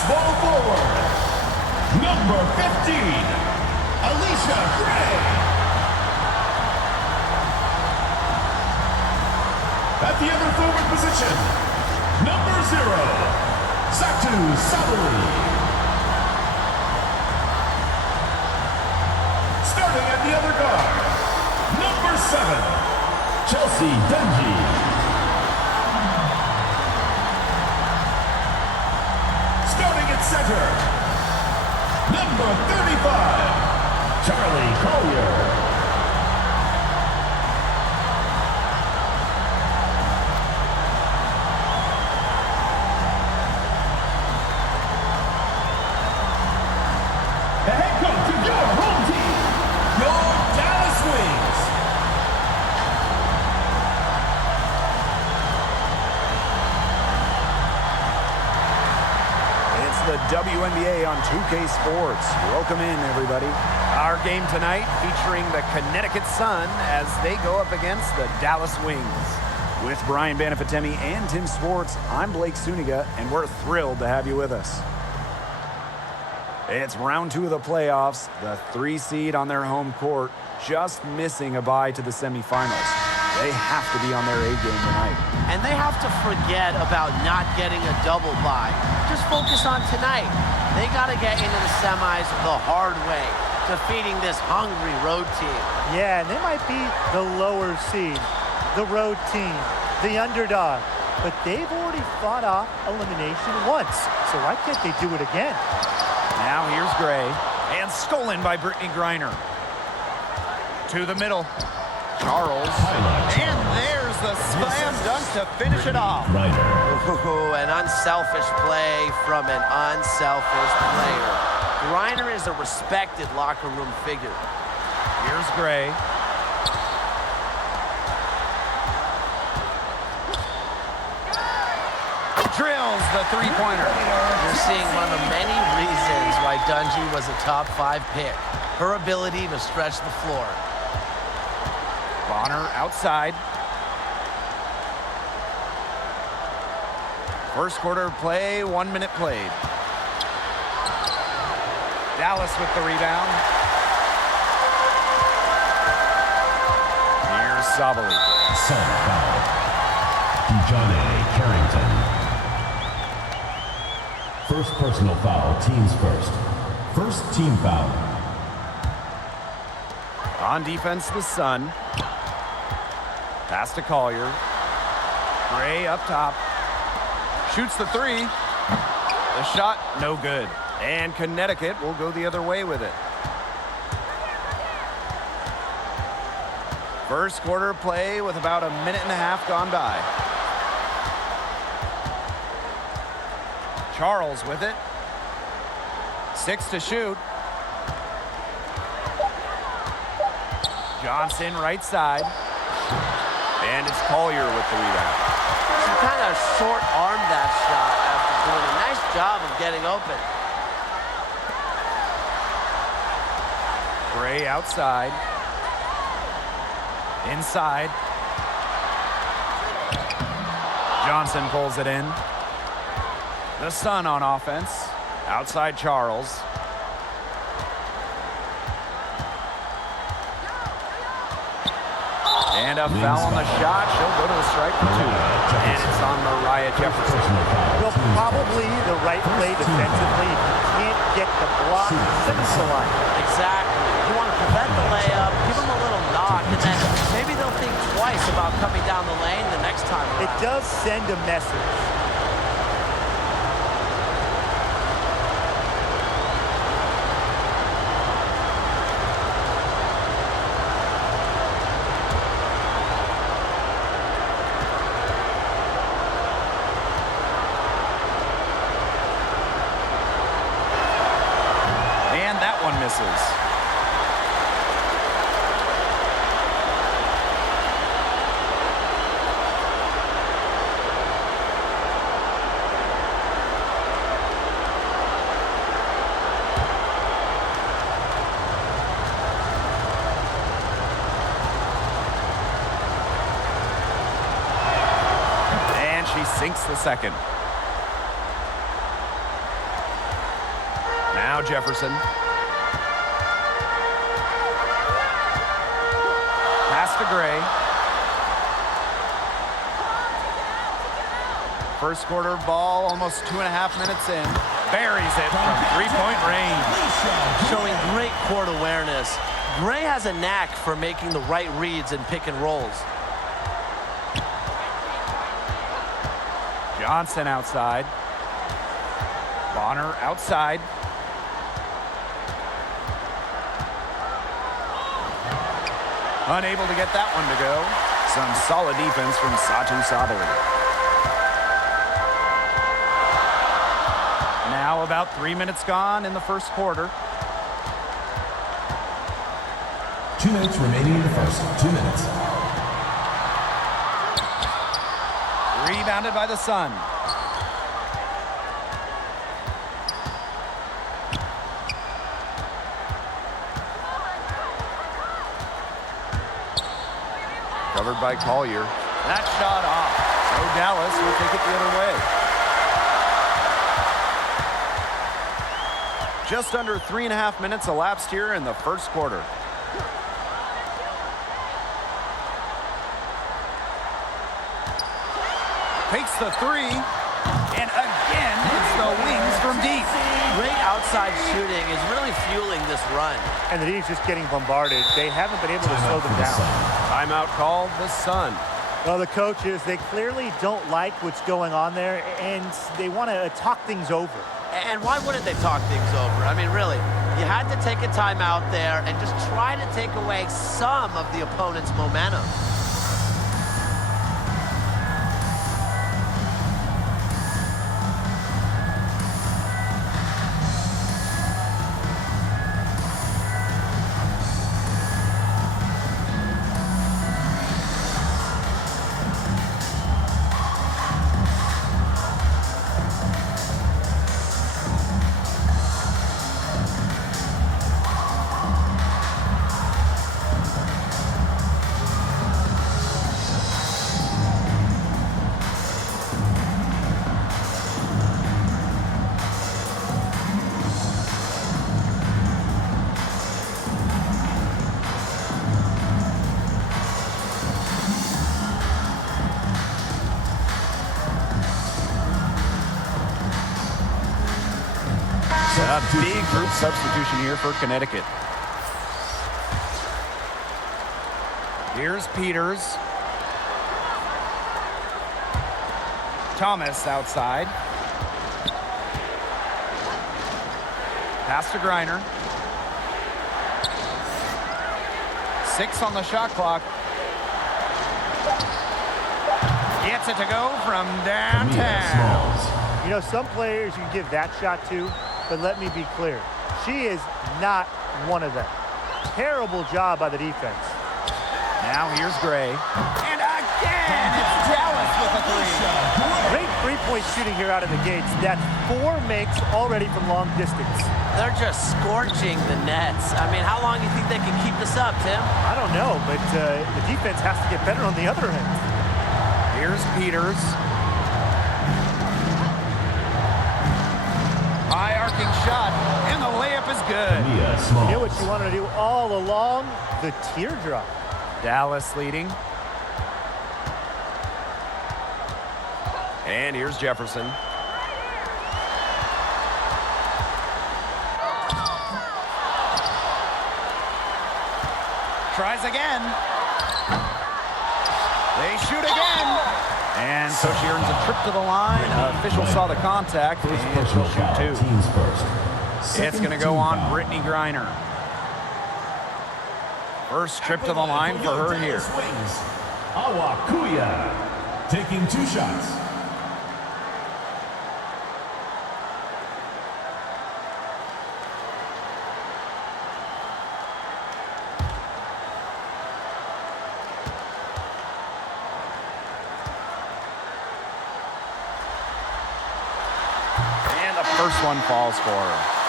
Small forward, number 15, Alicia Gray. At the other forward position, number 0, Satu Sabali. Starting at the other guard, number 7, Chelsea Dungy. Starting at center, number 35, Charlie Collier. The head coach of your home team, your Dallas Wings. It's the WNBA on 2K Sports. Welcome in, everybody. Our game tonight featuring the Connecticut Sun as they go up against the Dallas Wings. With Brian Banafitemi and Tim Swartz, I'm Blake Suniga, and we're thrilled to have you with us. It's round 2 of the playoffs, the 3 seed on their home court, just missing a bye to the semifinals. They have to be on their A game tonight. And they have to forget about not getting a double bye. Just focus on tonight. They got to get into the semis the hard way, defeating this hungry road team. Yeah, and they might be the lower seed, the road team, the underdog. But they've already fought off elimination once, so why can't they do it again? Now here's Gray, and stolen by Brittany Griner. To the middle, Charles, and there's the slam dunk to finish it off. Ooh, an unselfish play from an unselfish player. Griner is a respected locker room figure. Here's Gray. Drills the three-pointer. You're seeing one of the many reasons why Dungy was a top 5 pick. Her ability to stretch the floor. Bonner outside. First quarter play, 1 minute played. Dallas with the rebound. Here's Sabali. Son foul. Dejohnne Carrington. First personal foul, teams first. First team foul. On defense, the Sun. Pass to Collier. Gray up top. Shoots the 3. The shot, no good. And Connecticut will go the other way with it. First quarter play with about a minute and a half gone by. Charles with it. 6 to shoot. Johnson right side. And it's Collier with the rebound. She kind of short-armed that shot after doing a nice job of getting open. Gray outside. Inside. Johnson pulls it in. The Sun on offense. Outside Charles. And a foul on the shot. She'll go to the strike for 2. And it's on Mariah Jefferson. Well, probably the right play defensively. You can't get the block. Finish the line. Exactly. You want to prevent the layup, give them a little knock, and then maybe they'll think twice about coming down the lane the next time around. It does send a message. Misses. And she sinks the second. Now Jefferson. Pass to Gray. First quarter ball, almost 2.5 minutes in. Buries it from three-point range. Showing great court awareness. Gray has a knack for making the right reads and pick and rolls. Johnson outside. Bonner outside. Unable to get that one to go. Some solid defense from Satu Sabari. Now about 3 minutes gone in the first quarter. 2 minutes remaining in the first. 2 minutes. Rebounded by the Sun. Covered by Collier. That shot off. So Dallas will take it the other way. Just under 3.5 minutes elapsed here in the first quarter. Takes the three, and again, it's the wings from deep. Great outside shooting is really fueling this run. And the Heat's just getting bombarded. They haven't been able to slow them down. Timeout called the Sun. Well, the coaches, they clearly don't like what's going on there, and they want to talk things over. And why wouldn't they talk things over? I mean, really, you had to take a timeout there and just try to take away some of the opponent's momentum. A big group substitution here for Connecticut. Here's Peters. Thomas outside. Pass to Griner. 6 on the shot clock. Gets it to go from downtown. You know, some players you give that shot to, but let me be clear. She is not one of them. Terrible job by the defense. Now here's Gray. And again, it's Dallas with a three. Great three-point shooting here out of the gates. That's 4 makes already from long distance. They're just scorching the nets. I mean, how long do you think they can keep this up, Tim? I don't know, but the defense has to get better on the other end. Here's Peters. High arcing shot, and the layup is good. You know what you wanted to do all along? The teardrop. Dallas leading. And here's Jefferson. Tries again. They shoot again. And so she earns a trip to the line. Official saw the contact, and she'll shoot 2. It's going to go on Brittany Griner. First trip to the line for her here. Awakuya taking 2 shots. First one falls for her.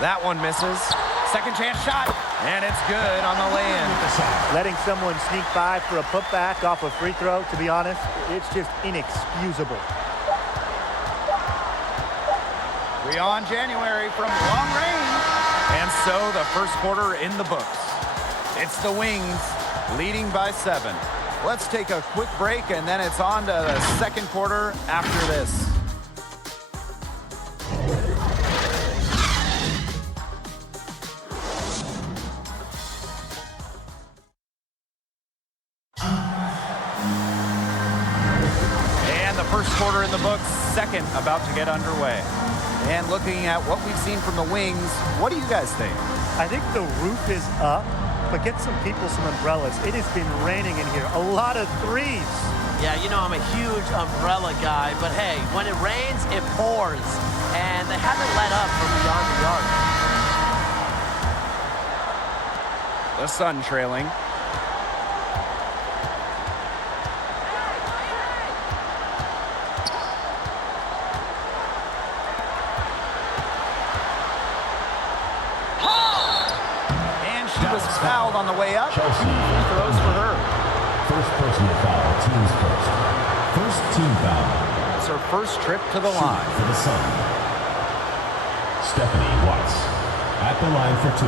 That one misses. Second chance shot, and it's good on the lay-in. Letting someone sneak by for a putback off a free throw, to be honest, it's just inexcusable. Beyond January from long range. And so the first quarter in the books. It's the Wings leading by 7. Let's take a quick break, and then it's on to the second quarter after this. And the first quarter in the books, second about to get underway. And looking at what we've seen from the Wings, what do you guys think? I think the roof is up, but get some people some umbrellas. It has been raining in here. A lot of threes. Yeah, you know I'm a huge umbrella guy, but hey, when it rains, it pours. And they haven't let up from beyond the arc. The Sun trailing. Fouled on the way up. Chelsea. Free throws for her. First personal foul, team's first. First team foul. It's her first trip to the line. For the Sun. Stephanie Watts at the line for 2.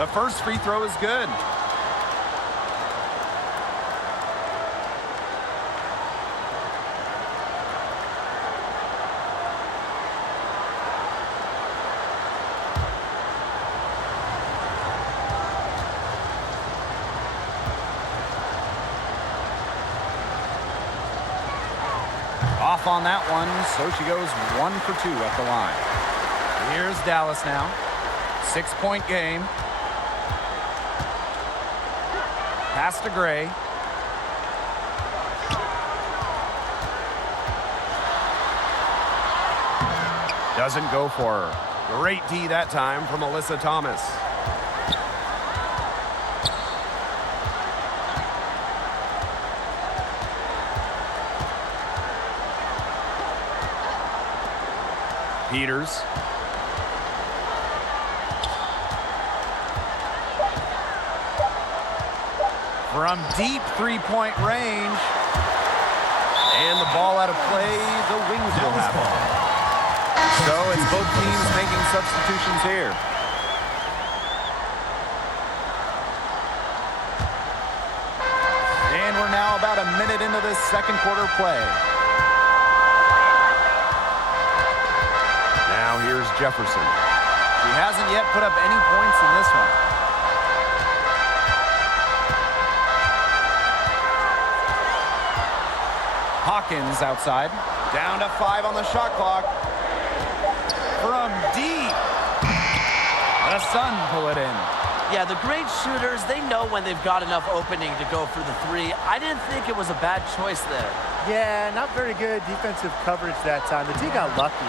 The first free throw is good. Off on that one, so she goes 1 for 2 at the line. Here's Dallas now. 6-point game. Pass to Gray. Doesn't go for her. Great D that time from Alyssa Thomas. Peters. From deep three-point range. And the ball out of play, the Wings will have it. So it's both teams making substitutions here. And we're now about a minute into this second quarter play. Now here's Jefferson. She hasn't yet put up any points in this one. Hawkins outside. Down to 5 on the shot clock. From deep. The Sun pull it in. Yeah, the great shooters, they know when they've got enough opening to go for the 3. I didn't think it was a bad choice there. Yeah, not very good defensive coverage that time. The team got lucky.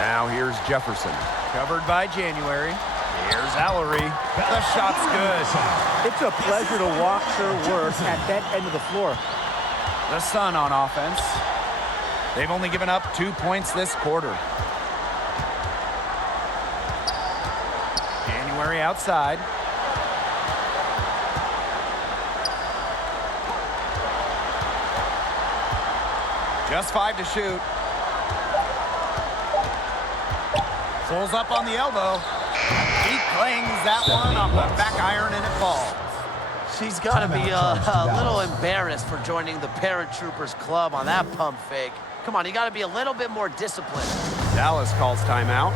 Now here's Jefferson. Covered by January. Here's Allery. The shot's good. It's a pleasure to watch her work at that end of the floor. The Sun on offense. They've only given up 2 points this quarter. January outside. Just 5 to shoot. Pulls up on the elbow. He clangs that one off the back iron and it falls. She's got to be a little embarrassed for joining the Paratroopers Club on that pump fake. Come on, you got to be a little bit more disciplined. Dallas calls timeout.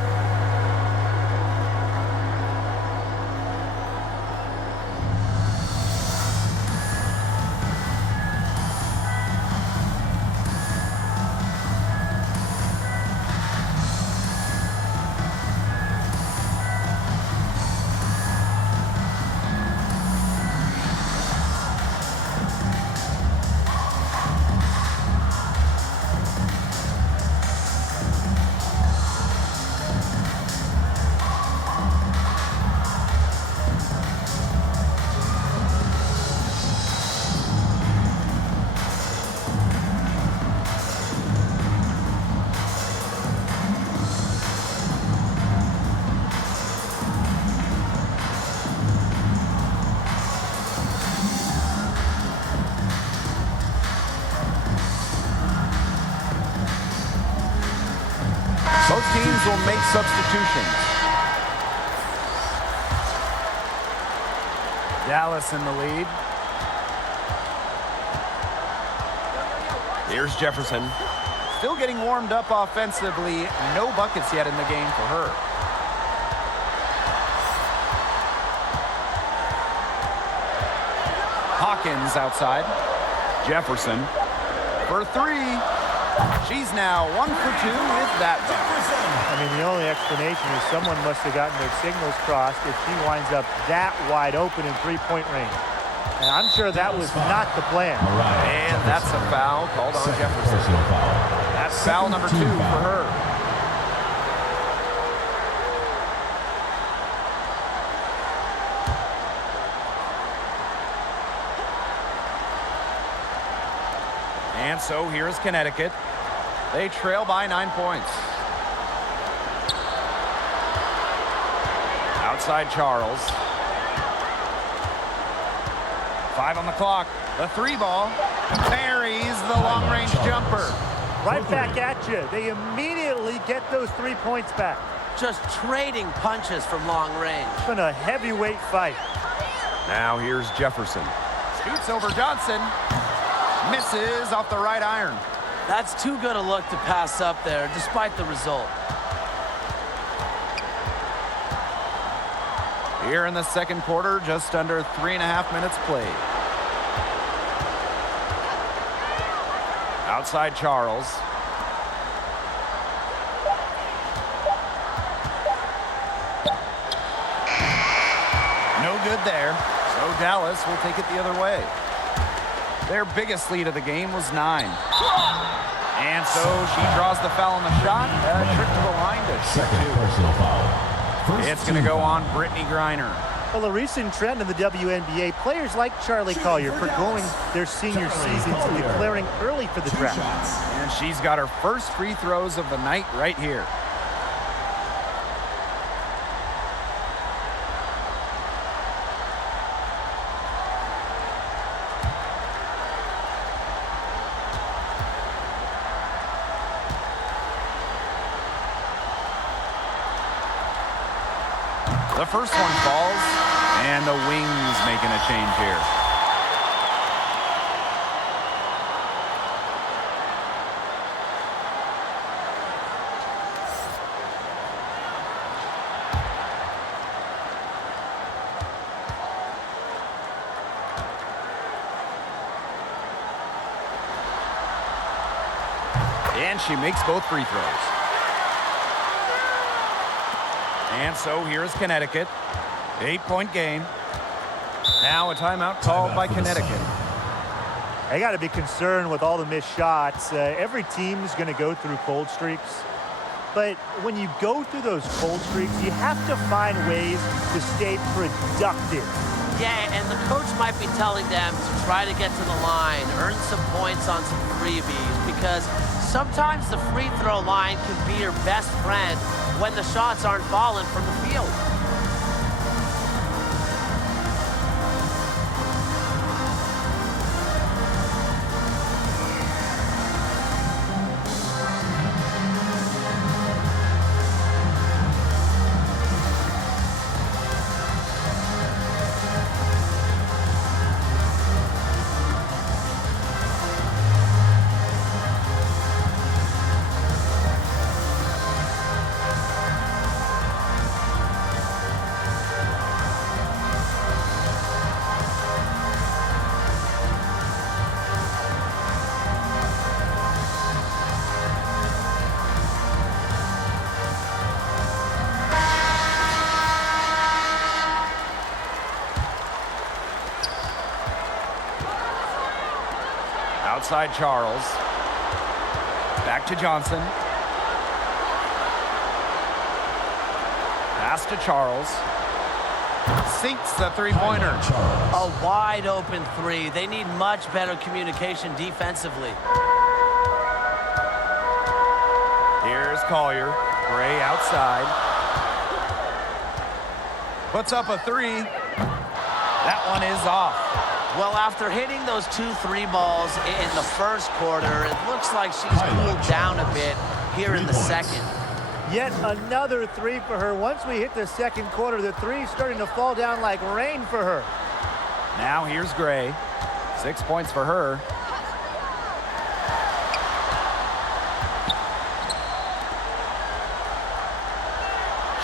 teams will make substitutions. Dallas in the lead. Here's Jefferson. Still getting warmed up offensively. No buckets yet in the game for her. Hawkins outside. Jefferson for three. She's now 1 for 2 with that bucket. I mean, the only explanation is someone must have gotten their signals crossed if she winds up that wide open in three-point range. And I'm sure that was not the plan. And that's a foul called on Jefferson. That's foul number 2 for her. And so here's Connecticut. They trail by 9 points. Outside Charles. 5 on the clock. The 3 ball. Buries the long-range jumper. Right back at you. They immediately get those 3 points back. Just trading punches from long range. It's been a heavyweight fight. Now here's Jefferson. Shoots over Johnson. Misses off the right iron. That's too good a look to pass up there, despite the result. Here in the second quarter, just under 3.5 minutes played. Outside Charles. No good there. So Dallas will take it the other way. Their biggest lead of the game was 9. And so she draws the foul on the shot. A trip to the line to shoot Second 2. personal foul. It's going to go on Brittany Griner. Well, a recent trend in the WNBA, players like Charlie Collier forgoing their senior seasons and declaring early for the draft. And she's got her first free throws of the night right here. The first one falls, and the Wings making a change here. And she makes both free throws. And so here's Connecticut. 8-point game. Now a timeout called by Connecticut. They got to be concerned with all the missed shots. Every team is going to go through cold streaks. But when you go through those cold streaks, you have to find ways to stay productive. Yeah, and the coach might be telling them to try to get to the line, earn some points on some freebies, because sometimes the free throw line can be your best friend when the shots aren't falling from the field. Outside Charles. Back to Johnson. Pass to Charles. Sinks the three-pointer. A wide open 3. They need much better communication defensively. Here's Collier. Gray outside. Puts up a 3. That one is off. Well, after hitting those 2 3-balls in the first quarter, it looks like she's cooled down a bit here in the second. Yet another three for her. Once we hit the second quarter, the three's starting to fall down like rain for her. Now here's Gray. 6 points for her.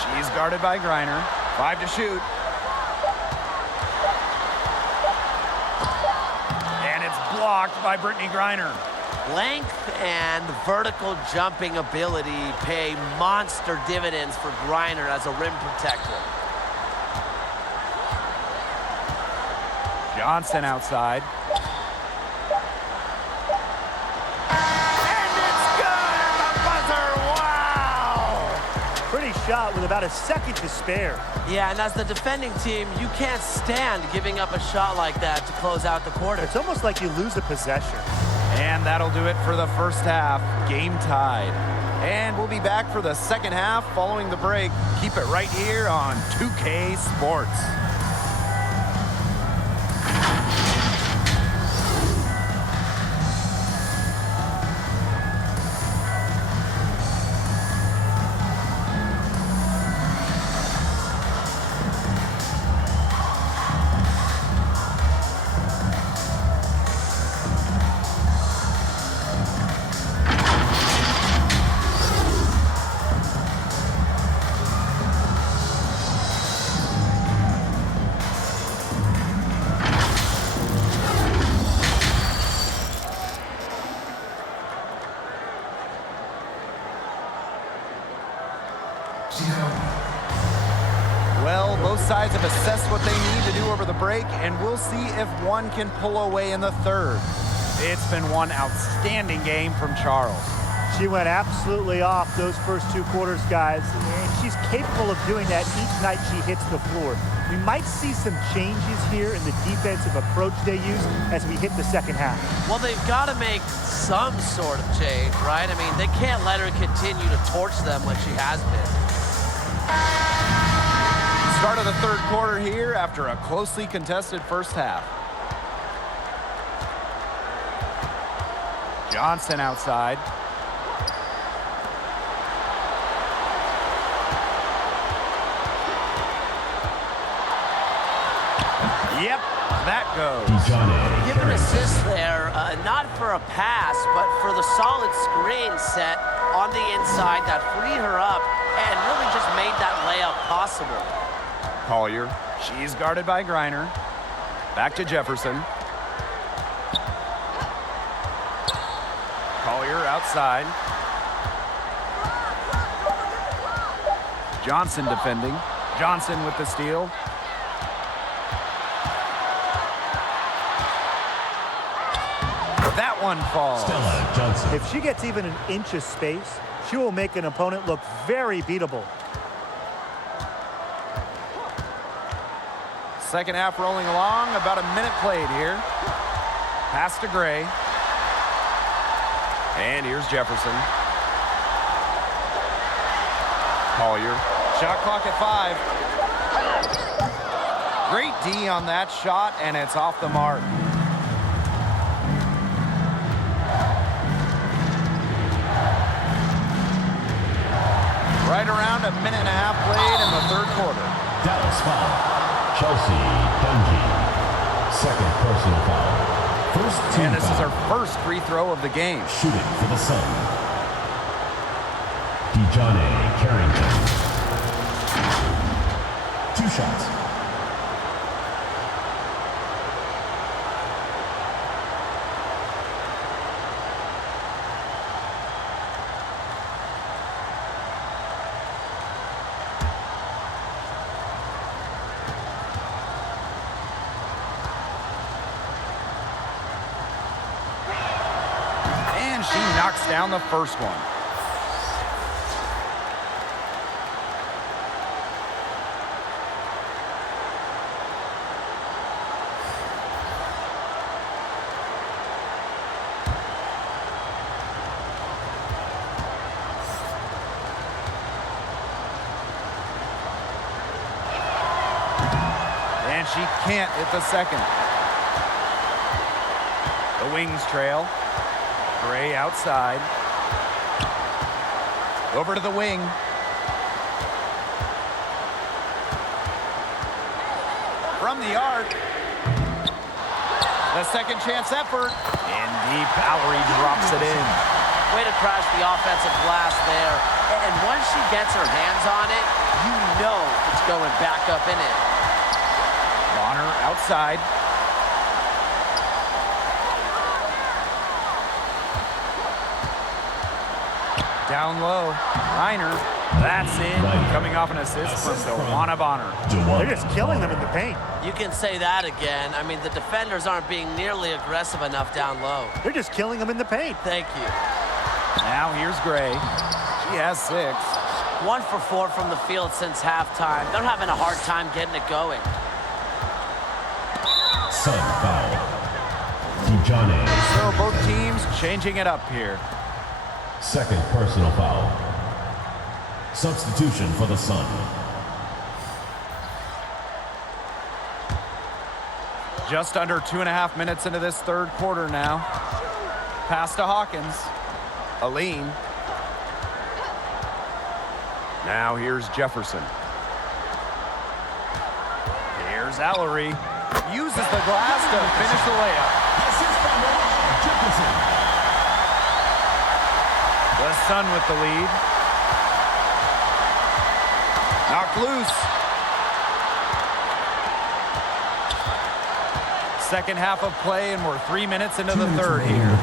She's guarded by Griner. 5 to shoot. And it's blocked by Brittany Griner. Length and vertical jumping ability pay monster dividends for Griner as a rim protector. Johnson outside. And it's good at the buzzer. Wow! Pretty shot with about a second to spare. Yeah, and as the defending team, you can't stand giving up a shot like that to close out the quarter. It's almost like you lose a possession. And that'll do it for the first half. Game tied. And we'll be back for the second half following the break. Keep it right here on 2K Sports. Well, both sides have assessed what they need to do over the break, and we'll see if one can pull away in the third. It's been one outstanding game from Charles. She went absolutely off those first two quarters, guys. And she's capable of doing that each night she hits the floor. We might see some changes here in the defensive approach they use as we hit the second half. Well, they've got to make some sort of change, right? I mean, they can't let her continue to torch them like she has been. Start of the third quarter here after a closely contested first half. Johnson outside. Yep, that goes. Give an assist there, not for a pass, but for the solid screen set on the inside that freed her up and really just made that layup possible. Collier, she's guarded by Griner. Back to Jefferson. Collier outside. Johnson defending. Johnson with the steal. That one falls. If she gets even an inch of space, she will make an opponent look very beatable. Second half rolling along, about a minute played here. Pass to Gray. And here's Jefferson. Collier. Shot clock at 5. Great D on that shot, and it's off the mark. Right around a minute and a half played in the third quarter. Dallas foul. Chelsea Dungy. Second personal foul. First team And this is foul. her first free throw of the game. Shooting for the Sun. Dejohnne Carrington. 2 shots. And she knocks down the first one. And she can't hit the second. The Wings trail. Gray outside. Over to the wing. from the arc. The second chance effort. In deep, Valerie drops it in. Way to crash the offensive glass there. And once she gets her hands on it, you know it's going back up in it. Bonner outside. Down low. Reiner. That's in. Coming off an assist from Joanna Bonner. They're just killing them in the paint. You can say that again. I mean, the defenders aren't being nearly aggressive enough down low. They're just killing them in the paint. Thank you. Now here's Gray. She has 6. 1 for 4 from the field since halftime. They're having a hard time getting it going. Sun foul. Tijane. So both teams changing it up here. Second personal foul. Substitution for the Sun. Just under 2.5 minutes into this third quarter now. Pass to Hawkins. Aline. Now here's Jefferson. Here's Ellery. Uses the glass to finish the layup. Jefferson. The Sun with the lead. Knocked loose. Second half of play, and we're 3 minutes into the third here.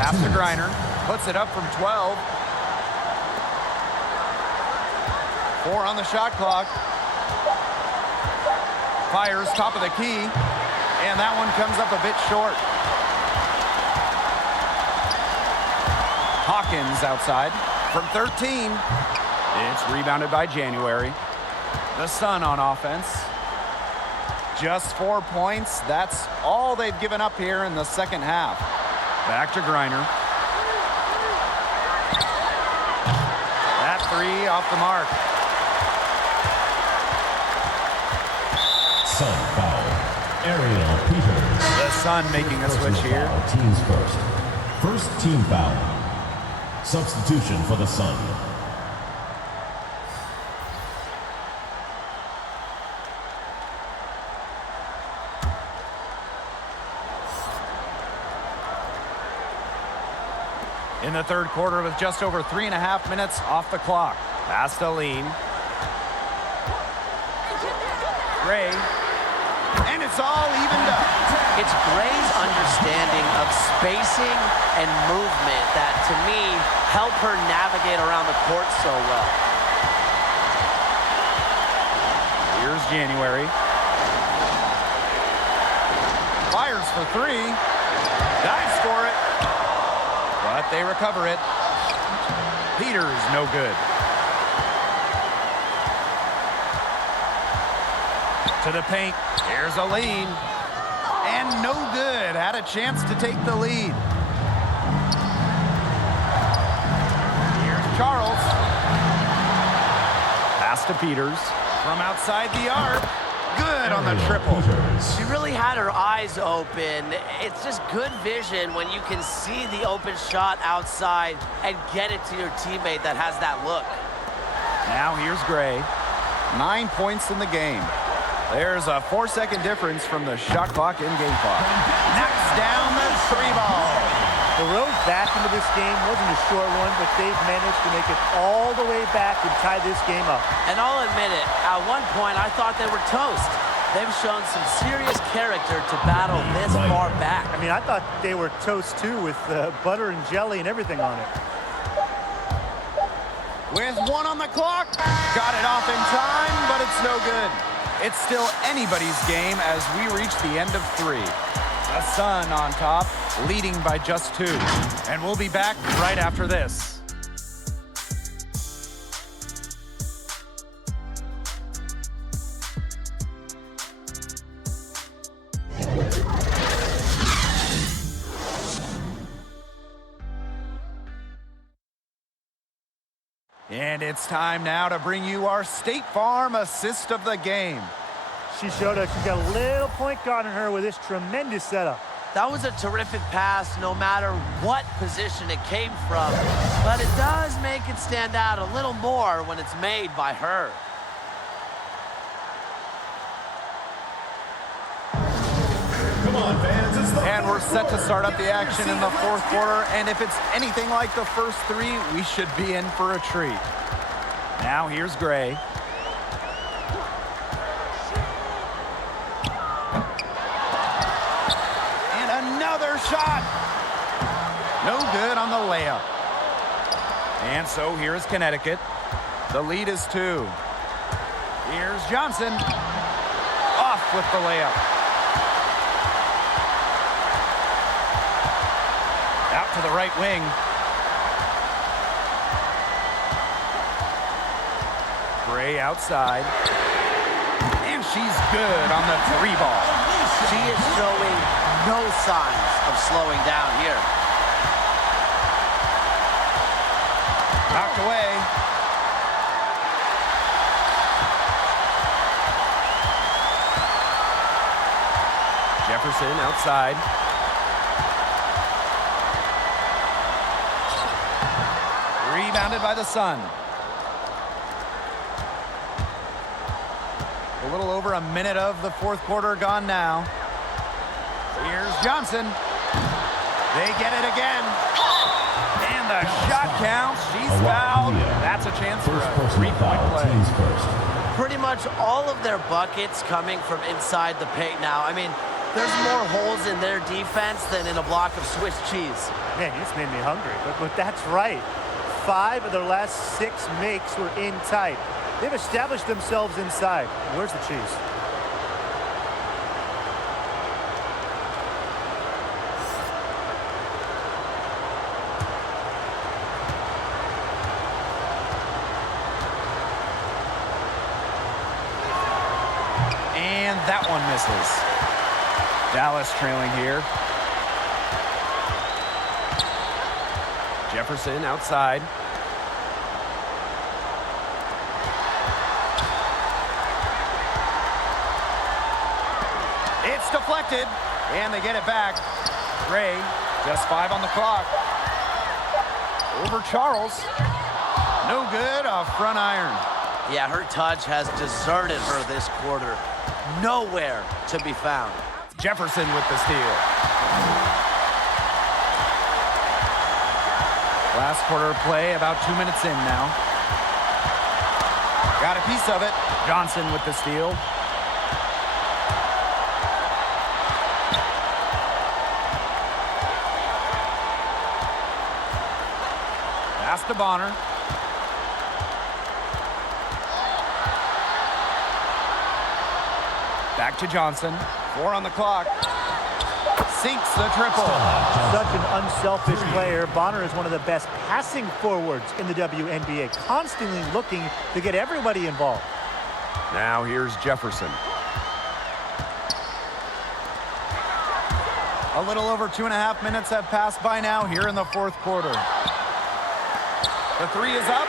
Pass to Griner. Puts it up from 12. 4 on the shot clock. Fires top of the key. And that one comes up a bit short. Hawkins outside from 13. It's rebounded by January. The Sun on offense. Just 4 points. That's all they've given up here in the second half. Back to Griner. That 3 off the mark. Sun foul. Ariel Peters. The Sun making a switch here. Foul. Teams first. First team foul. Substitution for the Sun. In the third quarter with just over 3.5 minutes off the clock. Pass to Lean. Gray. And it's all evened up. It's Gray's understanding of spacing and movement that, to me, help her navigate around the court so well. Here's January. Fires for 3. Dives for it. But they recover it. Peters, no good. To the paint. Here's Aline. And no good. Had a chance to take the lead. Here's Charles. Pass to Peters. From outside the arc. Good on the triple. She really had her eyes open. It's just good vision when you can see the open shot outside and get it to your teammate that has that look. Now here's Gray. 9 points in the game. There's a 4-second difference from the shot clock in game clock. Knocks down the 3-ball. The road back into this game wasn't a short one, but they've managed to make it all the way back and tie this game up. And I'll admit it, at one point I thought they were toast. They've shown some serious character to battle this far back. I mean, I thought they were toast too, with butter and jelly and everything on it. With 1 on the clock. Got it off in time, but it's no good. It's still anybody's game as we reach the end of 3. The Sun on top, leading by just 2. And we'll be back right after this. And it's time now to bring you our State Farm assist of the game. She showed us she's got a little point guard on her with this tremendous setup. That was a terrific pass no matter what position it came from. But it does make it stand out a little more when it's made by her. Come on, fans. It's the And we're set to start up the action in the fourth quarter. And if it's anything like the first three, we should be in for a treat. Now here's Gray. And another shot. No good on the layup. And so here's Connecticut. The lead is 2. Here's Johnson. Off with the layup. Out to the right wing. Gray outside. And she's good on the 3-ball. She is showing no signs of slowing down here. Knocked away. Jefferson outside. Rebounded by the Sun. A little over a minute of the fourth quarter gone now. Here's Johnson. They get it again. And the shot counts. She's fouled. That's a chance for a three-point play. Pretty much all of their buckets coming from inside the paint now. I mean, there's more holes in their defense than in a block of Swiss cheese. Man, you just made me hungry, but that's right. 5 of their last 6 makes were in tight. They've established themselves inside. Where's the cheese? And that one misses. Dallas trailing here. Jefferson outside. It's deflected, and they get it back. Gray, just 5 on the clock. Over Charles. No good, a front iron. Yeah, her touch has deserted her this quarter. Nowhere to be found. Jefferson with the steal. Last quarter of play, about 2 minutes in now. Got a piece of it. Johnson with the steal. Pass to Bonner. Back to Johnson. 4 on the clock. Sinks the triple. Such an unselfish player. Bonner is one of the best passing forwards in the WNBA, constantly looking to get everybody involved. Now here's Jefferson. A little over 2.5 minutes have passed by now here in the fourth quarter. The 3 is up.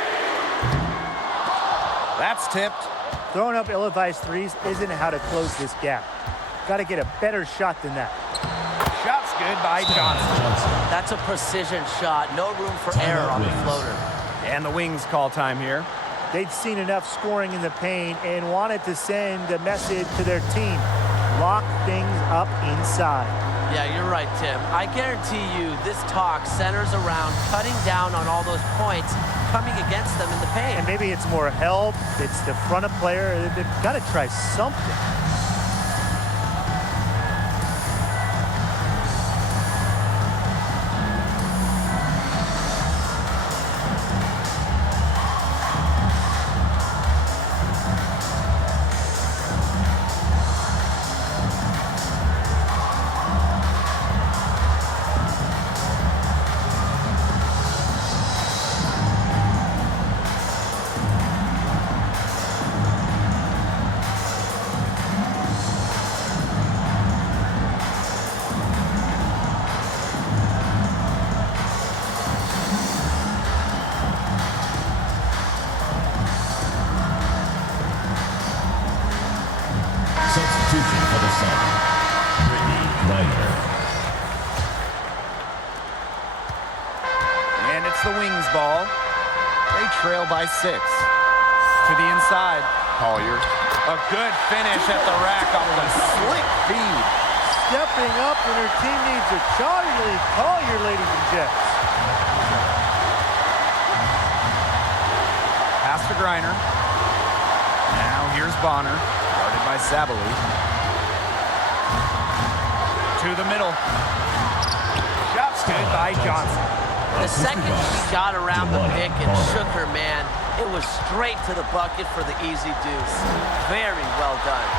That's tipped. Throwing up ill-advised threes isn't how to close this gap. Got to get a better shot than that. Shot's good by Johnson. That's a precision shot. No room for error on the floater. And the Wings call time here. They'd seen enough scoring in the paint and wanted to send a message to their team. Lock things up inside. Yeah, you're right, Tim. I guarantee you this talk centers around cutting down on all those points coming against them in the paint. And maybe it's more help. It's the front of player. They've got to try something. Substitution for the Sun, Brittany Griner. And it's the Wings ball. They trail by 6. To the inside. Collier. A good finish at the rack off the slick feed. stepping up when her team needs a Charlie Collier, ladies and gents. Pass to Griner. Now here's Bonner, guarded by Sabali. To the middle. Shot good by Johnson. The second she got around the pick and shook her man, it was straight to the bucket for the easy deuce. Very well done.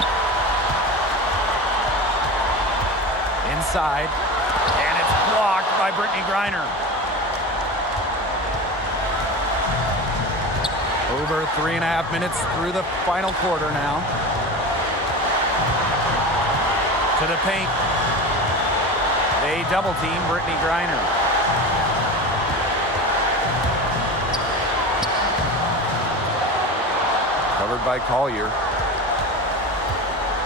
Inside, and it's blocked by Brittany Griner. Over 3.5 minutes through the final quarter now. To the paint. They double team Brittany Griner. Covered by Collier.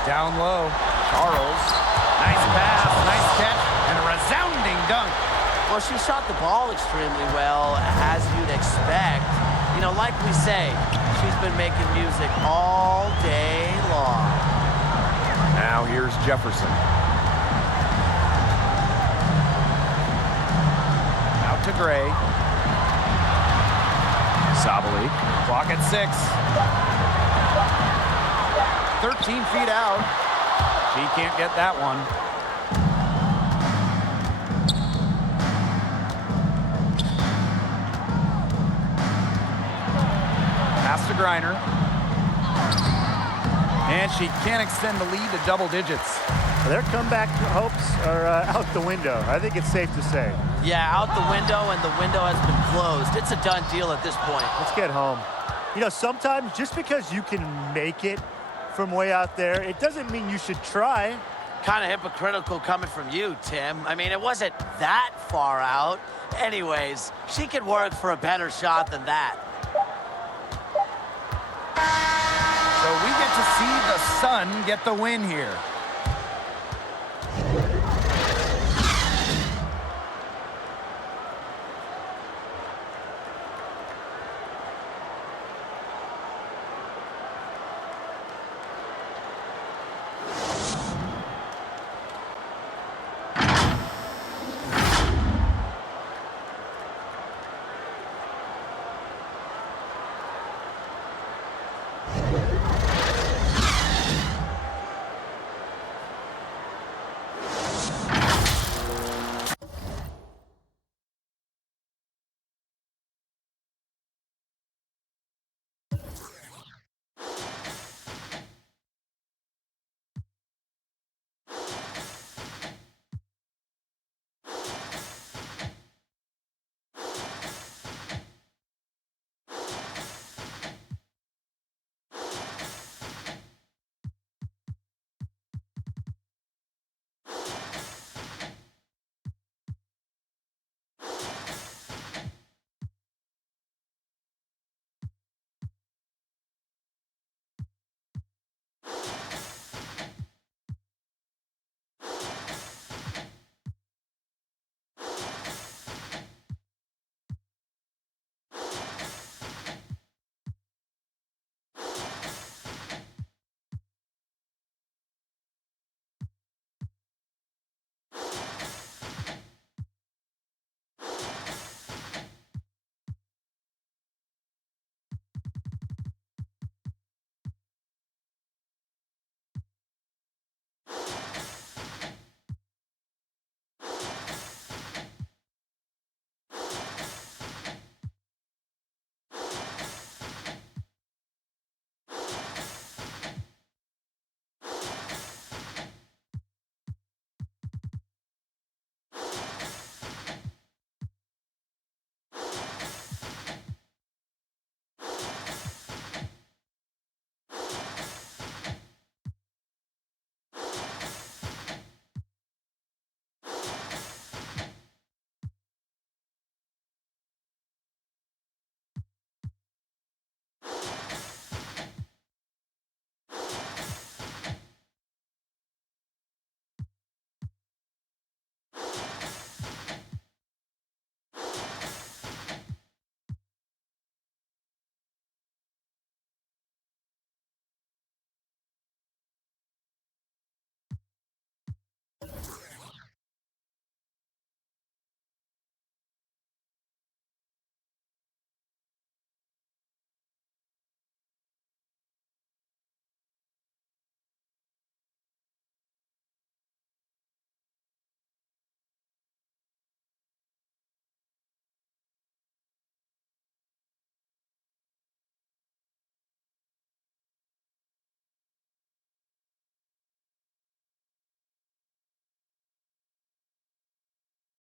Down low, Charles. Nice pass, nice catch, and a resounding dunk. Well, she shot the ball extremely well, as you'd expect. You know, like we say, she's been making music all day long. Now here's Jefferson. Out to Gray. Sabali, clock at 6. 13 feet out. She can't get that one. Pass to Griner. And she can't extend the lead to double digits. Their comeback hopes are out the window. I think it's safe to say. Yeah, out the window, and the window has been closed. It's a done deal at this point. Let's get home. You know, sometimes just because you can make it from way out there, it doesn't mean you should try. Kind of hypocritical coming from you, Tim. I mean, it wasn't that far out. Anyways, she could work for a better shot than that. So we get to see the Sun get the win here.